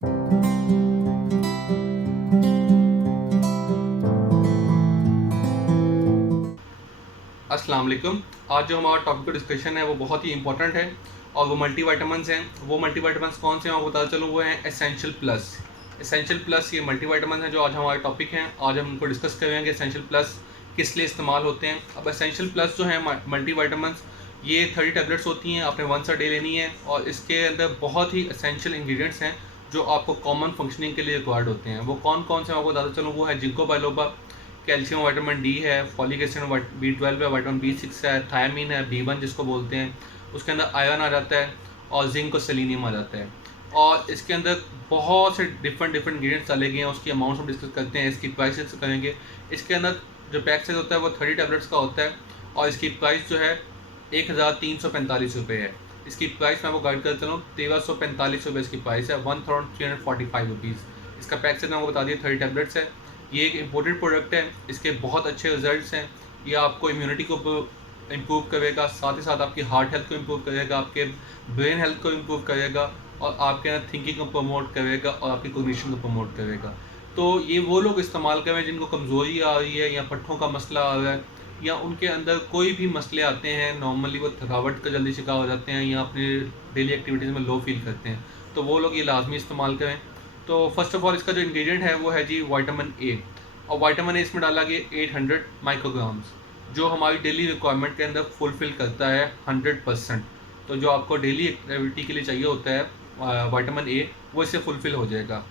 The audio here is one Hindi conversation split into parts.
अस्सलाम वालेकुम। आज जो हमारा टॉपिक का डिस्कशन है वो बहुत ही इंपॉर्टेंट है और वो मल्टी वाइटामिन्स हैं। वो मल्टी वाइटामिन्स कौन से हैं आपको बता चलूँ, वो हैं एसेंशियल प्लस। एसेंशियल प्लस ये मल्टी वाइटामिन हैं जो आज हमारे टॉपिक हैं। आज हम उनको डिस्कस करेंगे एसेंशियल प्लस किस लिए इस्तेमाल होते हैं। अब एसेंशियल प्लस जो है मल्टी वाइटामिन्स, ये 30 टैबलेट्स होती हैं, आपने 1 डे लेनी है और इसके अंदर बहुत ही एसेंशियल इंग्रेडिएंट्स हैं जो आपको कॉमन फंक्शनिंग के लिए रिक्वायर्ड होते हैं। वो कौन कौन से आपको बताता चलूँ, वो है ginkgo biloba, calcium, vitamin D है, फॉलिक एसिड, B12 है, विटामिन B6 है, थायमीन है, B1 जिसको बोलते हैं, उसके अंदर आयरन आ जाता है और जिंक और सेलेनियम आ जाता है। और इसके अंदर बहुत से डिफरेंट इंग्रेडिएंट्स डाले गए हैं। उसकी अमाउंट्स हम डिस्कस करते हैं, इसकी प्राइसेस करेंगे। इसके अंदर जो पैक साइज होता है वो 30 टैबलेट्स का होता है और इसकी प्राइस जो है 1345 रुपये है। इसकी प्राइस मैं आपको गाइड करता हूँ, 1345 रुपये इसकी प्राइस है, 1345 रुपीज़। इसका पैक साइज मैं आपको बता दिया 30 टैबलेट्स है। ये एक इम्पोर्टेड प्रोडक्ट है, इसके बहुत अच्छे रिजल्ट्स हैं। ये आपको इम्यूनिटी को इम्प्रूव करेगा, साथ ही साथ आपकी हार्ट हेल्थ को इम्प्रूव करेगा, आपके ब्रेन हेल्थ को इम्प्रूव करेगा और आपके अंदर थिंकिंग को प्रमोट करेगा और आपकी कोग्निशन को प्रमोट करेगा। तो ये वो लोग इस्तेमाल करें जिनको कमज़ोरी आ रही है या पट्ठों का मसला आ रहा है या उनके अंदर कोई भी मसले आते हैं, नॉर्मली वो थकावट का जल्दी शिकार हो जाते हैं या अपनी डेली एक्टिविटीज़ में लो फील करते हैं, तो वो लोग ये लाजमी इस्तेमाल करें। तो फर्स्ट ऑफ ऑल इसका जो इंग्रेडिएंट है वो है जी विटामिन ए। और विटामिन ए इसमें डाला गया 800 माइक्रोग्राम्स, जो हमारी डेली रिक्वायरमेंट के अंदर फुलफ़िल करता है 100%। तो जो आपको डेली एक्टिविटी के लिए चाहिए होता है विटामिन ए, वो इससे फुलफ़िल हो जाएगा।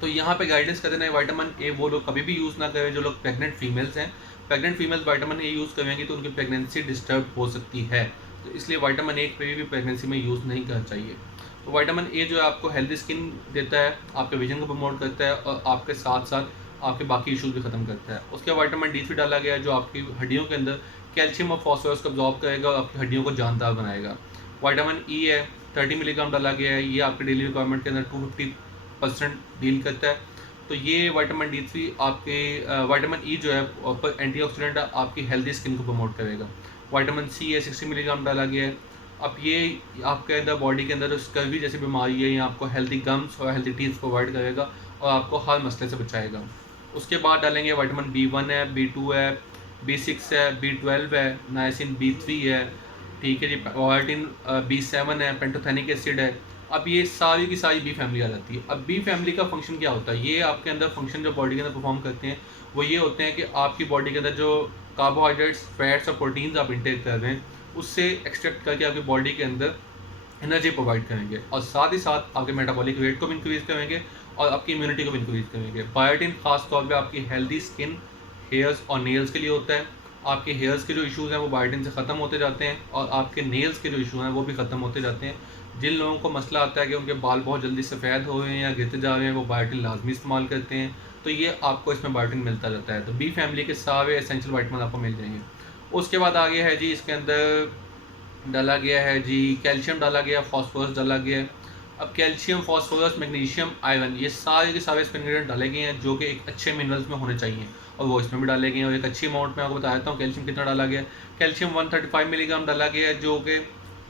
तो यहाँ पे गाइडेंस कर देना है, विटामिन ए वो लोग कभी भी यूज़ ना करें जो लोग प्रेग्नेंट फीमेल्स हैं। Pregnant females vitamin A use करेंगी तो उनकी प्रेगनेंसी डिस्टर्ब हो सकती है, तो इसलिए विटामिन ए कभी भी प्रेगनेंसी में यूज़ नहीं करना चाहिए। तो विटामिन ए जो है आपको हेल्दी स्किन देता है, आपके विजन को प्रमोट करता है और आपके साथ साथ आपके बाकी इशूज़ भी ख़त्म करता है। उसके बाद विटामिन D3 डाला गया है जो आपकी हड्डियों के अंदर कैल्शियम और फॉस्फोरस को अब्जॉर्ब करेगा और आपकी हड्डियों को जानदार बनाएगा। विटामिन ई है, 30 मिलीग्राम डाला गया है, ये आपकी डेली रिक्वायरमेंट के अंदर 250% डील करता है। तो ये विटामिन D3 आपके विटामिन ई जो है एंटीऑक्सीडेंट है, आपकी हेल्दी स्किन को प्रमोट करेगा। विटामिन सी है, 60 मिलीग्राम डाला गया है। अब ये आपके अंदर बॉडी के अंदर स्कर्वी जैसी बीमारी है, ये आपको हेल्दी गम्स और हेल्दी टीथ प्रोवाइड करेगा और आपको हर मसले से बचाएगा। उसके बाद डालेंगे विटामिन B1 है, B2 है, B6 है, B12 है, नाइसिन B3 है, ठीक है जी, वायटिन B7 है, पेंटोथेनिक एसिड है। अब ये सारी की सारी बी फैमिली आ जाती है। अब बी फैमिली का फंक्शन क्या होता है, ये आपके अंदर फंक्शन जो बॉडी के अंदर परफॉर्म करते हैं वो ये होते हैं कि आपकी बॉडी के अंदर जो कार्बोहाइड्रेट्स, फैट्स और प्रोटीन्स आप इंटेक कर रहे हैं उससे एक्सट्रैक्ट करके आपकी बॉडी के अंदर एनर्जी प्रोवाइड करेंगे और साथ ही साथ आपके मेटाबॉलिक रेट को भी इंक्रीज़ करेंगे और आपकी इम्यूनिटी को भी इंक्रीज़ करेंगे। बायोटिन खास तौर पे आपकी हेल्दी स्किन, हेयर्स और नेल्स के लिए होता है। आपके हेयर्स के जो इश्यूज़ हैं वो बायोटिन से ख़त्म होते जाते हैं और आपके नेल्स के जो इशू हैं वो भी ख़त्म होते जाते हैं। जिन लोगों को मसला आता है कि उनके बाल बहुत जल्दी सफ़ेद हो रहे हैं या गिरते जा रहे हैं, वो बायोटिन लाजमी इस्तेमाल करते हैं, तो ये आपको इसमें बायोटिन मिलता जाता है। तो बी फैमिली के सारे एसेंशियल विटामिन आपको मिल जाएंगे। उसके बाद आगे है जी, इसके अंदर डाला गया है जी कैल्शियम डाला गया, फॉस्फोरस डाला गया है। अब कैल्शियम, फॉस्फोरस, मैग्नीशियम, आयरन, ये सारे के सारे इसमें इंग्रेडिएंट डाले गए हैं जो कि एक अच्छे मिनरल्स में होने चाहिए और वो इसमें भी डाले गए हैं। और एक अच्छी अमाउंट में आपको बता देता हूँ कैल्शियम कितना डाला गया है। कैल्शियम 135 मिलीग्राम डाला गया है जो कि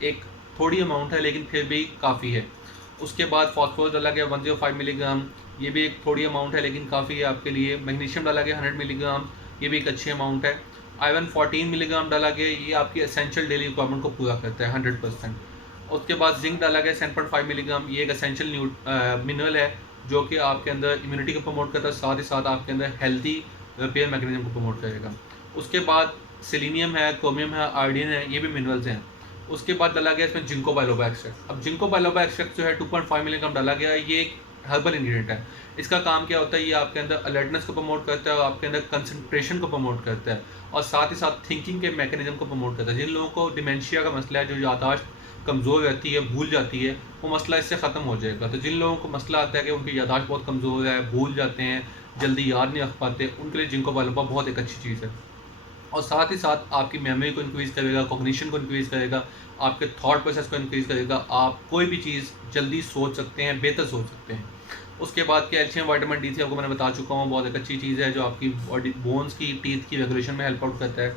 एक थोड़ी अमाउंट है लेकिन फिर भी काफ़ी है। उसके बाद फॉस्फोरस डाला गया 105 मिलीग्राम, ये भी एक थोड़ी अमाउंट है लेकिन काफ़ी है आपके लिए। मैग्नीशियम डाला गया 100 मिलीग्राम, ये भी एक अच्छी अमाउंट है। आयरन 14 मिलीग्राम डाला गया, ये आपकी एसेंशियल डेली रिक्वायरमेंट को पूरा करता है 100%। उसके बाद जिंक डाला गया 7.5 मिलीग्राम, ये एक एसेंशियल मिनरल है जो कि आपके अंदर इम्यूनिटी को प्रमोट करता है, साथ ही साथ आपके अंदर हेल्दी रिपेयर मैकेनिज्म को प्रमोट करेगा। उसके बाद सेलेनियम है, क्रोमियम है, आयोडीन है, ये भी मिनरल्स हैं। उसके बाद डाला गया इसमें जिंको बाइलोबा एक्सट्रैक्ट। अब जिंको बाइलोबा एक्सट्रैक्ट जो है 2.5 मिलीग्राम डाला गया है, ये एक हर्बल इंग्रेडिएंट है। इसका काम क्या होता है, ये आपके अंदर अलर्टनेस को प्रमोट करता है और आपके अंदर कंसंट्रेशन को प्रमोट करता है और साथ ही साथ थिंकिंग के मैकेनिज्म को प्रमोट करता है। जिन लोगों को डिमेंशिया का मसला है, जो याददाश्त कमज़ोर रहती है, भूल जाती है, वो मसला इससे ख़त्म हो जाएगा। तो जिन लोगों को मसला आता है कि उनकी याददाश्त बहुत कमज़ोर है, भूल जाते हैं, जल्दी याद नहीं रख पाते, उनके लिए जिंको बाइलोबा बहुत एक अच्छी चीज़ है। और साथ ही साथ आपकी मेमोरी को इंक्रीज़ करेगा, कॉग्निशन को इंक्रीज़ करेगा, आपके थॉट प्रोसेस को इंक्रीज़ करेगा, आप कोई भी चीज़ जल्दी सोच सकते हैं, बेहतर सोच सकते हैं। उसके बाद कैल्शियम, विटामिन D3 आपको मैंने बता चुका हूँ, बहुत एक अच्छी चीज़ है जो आपकी बॉडी बोन्स की, टीथ की रेगुलेशन में हेल्प आउट करता है।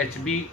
HB